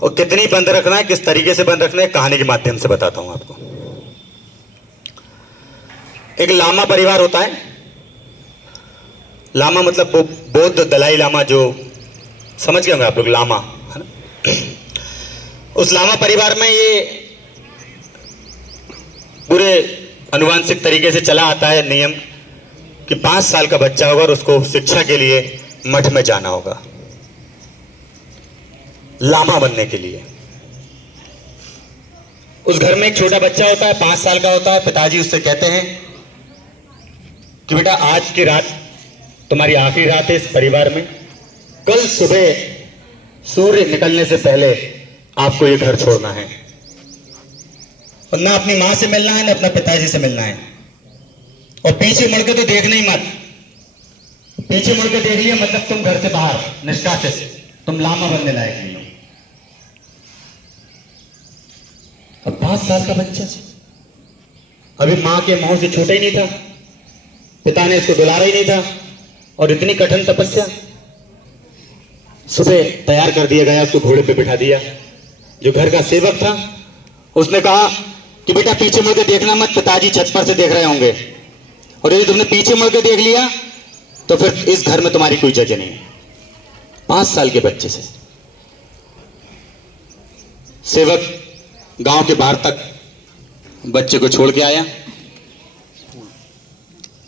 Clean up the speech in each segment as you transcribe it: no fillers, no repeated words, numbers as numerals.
और कितनी बंद रखना है, किस तरीके से बंद रखना है, कहानी के माध्यम से बताता हूं आपको। एक लामा परिवार होता है। लामा मतलब बौद्ध दलाई लामा, जो समझ गए होंगे आप लोग, लामा है ना। उस लामा परिवार में ये पूरे अनुवांशिक तरीके से चला आता है नियम कि 5 साल का बच्चा होगा और उसको शिक्षा के लिए मठ में जाना होगा, लामा बनने के लिए। उस घर में एक छोटा बच्चा होता है, 5 साल का होता है। पिताजी उससे कहते हैं कि बेटा, आज की रात तुम्हारी आखिरी रात है इस परिवार में। कल सुबह सूर्य निकलने से पहले आपको ये घर छोड़ना है और ना अपनी मां से मिलना है, ना अपना पिताजी से मिलना है। और पीछे मुड़ के तो देखना ही मत। पीछे मुड़ के देख लिया मतलब तुम घर से बाहर, निष्कासित, तुम लामा बनने लायक नहीं हो। अब 5 साल का बच्चा, अभी मां के मुंह से छोटा ही नहीं था, पिता ने इसको दुलारा ही नहीं था, और इतनी कठिन तपस्या। सुबह तैयार कर दिया गया, उसको घोड़े पे बिठा दिया। जो घर का सेवक था उसने कहा कि बेटा, पीछे मुड़ के देखना मत, पिताजी छत पर से देख रहे होंगे, और यदि तुमने पीछे मुड़ के देख लिया तो फिर इस घर में तुम्हारी कोई जगह नहीं है। 5 साल के बच्चे से सेवक गांव के बाहर तक बच्चे को छोड़ के आया।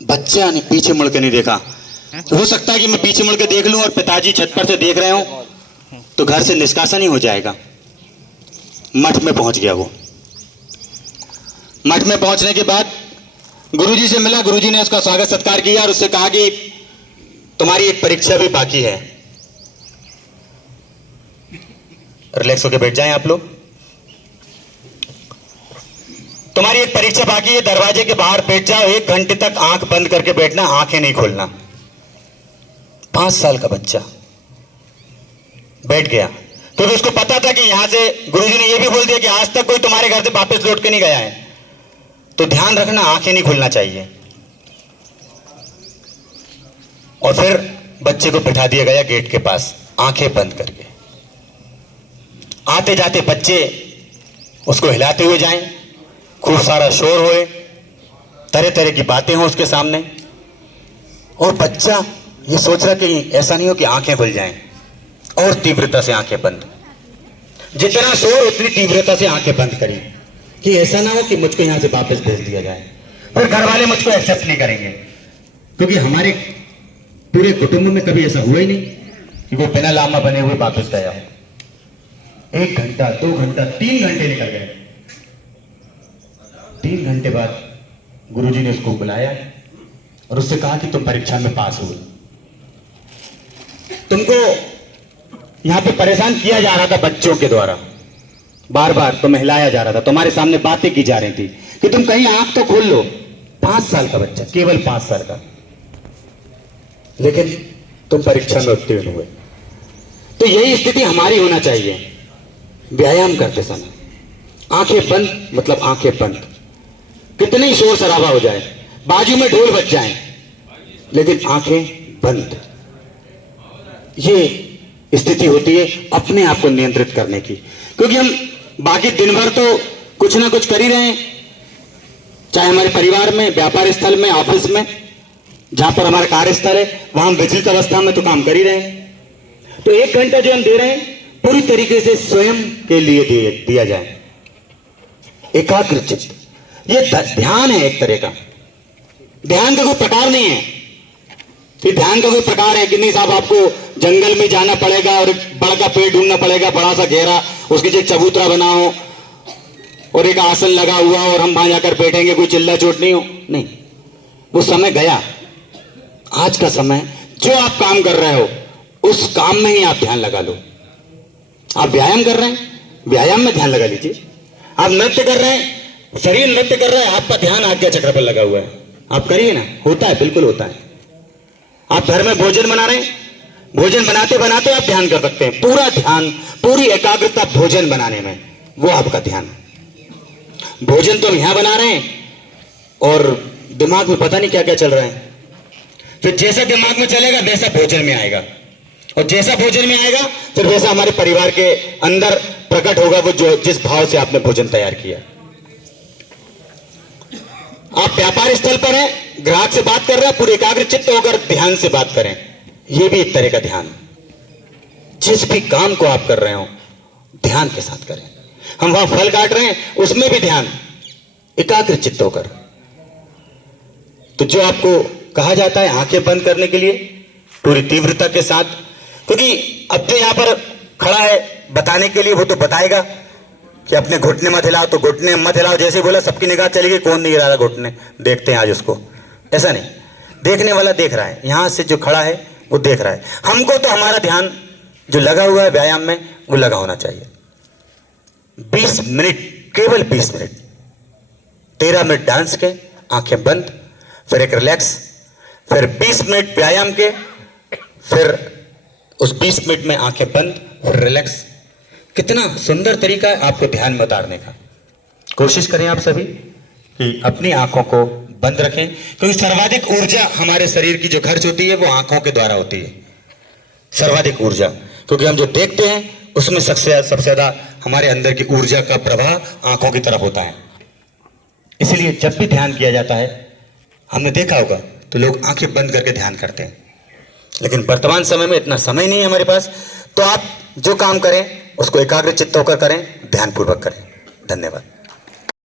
बच्चा ने पीछे मुड़ के नहीं देखा। हो सकता है कि मैं पीछे मुड़ के देख लूं और पिताजी छत पर से देख रहे हो तो घर से निष्कासन ही हो जाएगा। मठ में पहुंच गया वो। मठ में पहुंचने के बाद गुरुजी से मिला। गुरुजी ने उसका स्वागत सत्कार किया और उससे कहा कि तुम्हारी एक परीक्षा भी बाकी है। रिलैक्स होकर बैठ जाएं आप लोग। तुम्हारी एक परीक्षा बाकी है, दरवाजे के बाहर बैठ जाओ, 1 घंटे तक आंख बंद करके बैठना, आंखें नहीं खोलना। 5 साल का बच्चा बैठ गया क्योंकि उसको पता था कि यहां से गुरुजी ने यह भी बोल दिया कि आज तक कोई तुम्हारे घर से वापस लौट के नहीं गया है, तो ध्यान रखना, आंखें नहीं खोलना चाहिए। और फिर बच्चे को बिठा दिया गया गेट के पास, आंखें बंद करके। आते जाते बच्चे उसको हिलाते हुए जाएं, खूब सारा शोर होए, तरह तरह की बातें हो उसके सामने, और बच्चा ये सोच रहा कि ऐसा नहीं हो कि आंखें खुल जाएं, और तीव्रता से आंखें बंद। जितना शोर उतनी तीव्रता से आंखें बंद करी कि ऐसा ना हो कि मुझको यहां से वापस भेज दिया जाए। फिर घर वाले मुझको एक्सेप्ट नहीं करेंगे, क्योंकि हमारे पूरे कुटुंब में कभी ऐसा हुआ ही नहीं कि वो बिना लामा बने हुए वापस गया हो। 1 घंटा, 2 घंटा, 3 घंटे निकल गए। 3 घंटे बाद गुरुजी ने उसको बुलाया और उससे कहा कि तुम परीक्षा में पास हुए। तुमको यहां पे परेशान किया जा रहा था बच्चों के द्वारा, बार बार तुम्हें हिलाया जा रहा था, तुम्हारे सामने बातें की जा रही थी कि तुम कहीं आंख तो खोल लो। 5 साल का बच्चा, केवल 5 साल का, लेकिन तुम परीक्षा में उत्तीर्ण हुए। तो यही स्थिति हमारी होना चाहिए। व्यायाम करते समय आंखें बंद, मतलब आंखें बंद, कितने ही शोर शराबा हो जाए, बाजू में ढोल बज जाए, लेकिन आंखें बंद। ये स्थिति होती है अपने आप को नियंत्रित करने की, क्योंकि हम बाकी दिन भर तो कुछ ना कुछ कर ही रहे हैं, चाहे हमारे परिवार में, व्यापार स्थल में, ऑफिस में, जहां पर हमारा कार्यस्थल है, वहां हम विचलित अवस्था में तो काम कर ही रहे हैं। तो 1 घंटा जो हम दे रहे हैं पूरी तरीके से स्वयं के लिए दिया जाए, एकाग्र चित्त। ये ध्यान है, एक तरह का ध्यान का कोई प्रकार नहीं है। ये ध्यान का कोई प्रकार है कि नहीं साहब, आपको जंगल में जाना पड़ेगा और एक बड़ा का पेड़ ढूंढना पड़ेगा, बड़ा सा घेरा, उसके जो चबूतरा बना हो और एक आसन लगा हुआ और हम वहां जाकर बैठेंगे, कोई चिल्ला चोट नहीं हो। नहीं, वो समय गया। आज का समय, जो आप काम कर रहे हो उस काम में ही आप ध्यान लगा लो। आप व्यायाम कर रहे हैं, व्यायाम में ध्यान लगा लीजिए। आप नृत्य कर रहे हैं, शरीर नृत्य कर रहा है, आपका ध्यान आज्ञा चक्र पर लगा हुआ है, आप करिए ना। होता है, बिल्कुल होता है। आप घर में भोजन बना रहे हैं, भोजन बनाते बनाते आप ध्यान कर सकते हैं। पूरा ध्यान, पूरी एकाग्रता भोजन बनाने में, वो आपका ध्यान। भोजन तो हम यहां बना रहे हैं और दिमाग में पता नहीं क्या क्या चल रहा है। फिर जैसा दिमाग में चलेगा वैसा भोजन में आएगा, और जैसा भोजन में आएगा फिर वैसा हमारे परिवार के अंदर प्रकट होगा वो जो जिस भाव से आपने भोजन तैयार किया। आप व्यापार स्थल पर हैं, ग्राहक से बात कर रहे हैं, पूरे एकाग्र चित्त होकर ध्यान से बात करें। यह भी एक तरह का ध्यान। जिस भी काम को आप कर रहे हो ध्यान के साथ करें। हम वहां फल काट रहे हैं, उसमें भी ध्यान, एकाग्र चित्त होकर। तो जो आपको कहा जाता है आंखें बंद करने के लिए पूरी तीव्रता के साथ, क्योंकि अब तो यहां पर खड़ा है बताने के लिए, वो तो बताएगा कि अपने घुटने मत हिलाओ, तो घुटने मत हिलाओ जैसे ही बोला सबकी निगाह चली गई, कौन नहीं हिला रहा घुटने, देखते हैं आज उसको। ऐसा नहीं, देखने वाला देख रहा है, यहां से जो खड़ा है वो देख रहा है। हमको तो हमारा ध्यान जो लगा हुआ है व्यायाम में वो लगा होना चाहिए। 20 मिनट, केवल 20 मिनट, 13 मिनट डांस के, आंखें बंद, फिर एक रिलैक्स, फिर 20 मिनट व्यायाम के, फिर उस 20 मिनट में आंखें बंद, फिर रिलैक्स। कितना सुंदर तरीका है आपको ध्यान में उतारने का। कोशिश करें आप सभी कि अपनी आंखों को बंद रखें, क्योंकि सर्वाधिक ऊर्जा हमारे शरीर की जो खर्च होती है वो आंखों के द्वारा होती है। सर्वाधिक ऊर्जा, क्योंकि हम जो देखते हैं उसमें सबसे ज्यादा हमारे अंदर की ऊर्जा का प्रवाह आंखों की तरफ होता है। इसलिए जब भी ध्यान किया जाता है, हमने देखा होगा तो लोग आंखें बंद करके ध्यान करते हैं, लेकिन वर्तमान समय में इतना समय नहीं है हमारे पास। तो आप जो काम करें उसको एकाग्र चित्त होकर करें, ध्यानपूर्वक करें। धन्यवाद।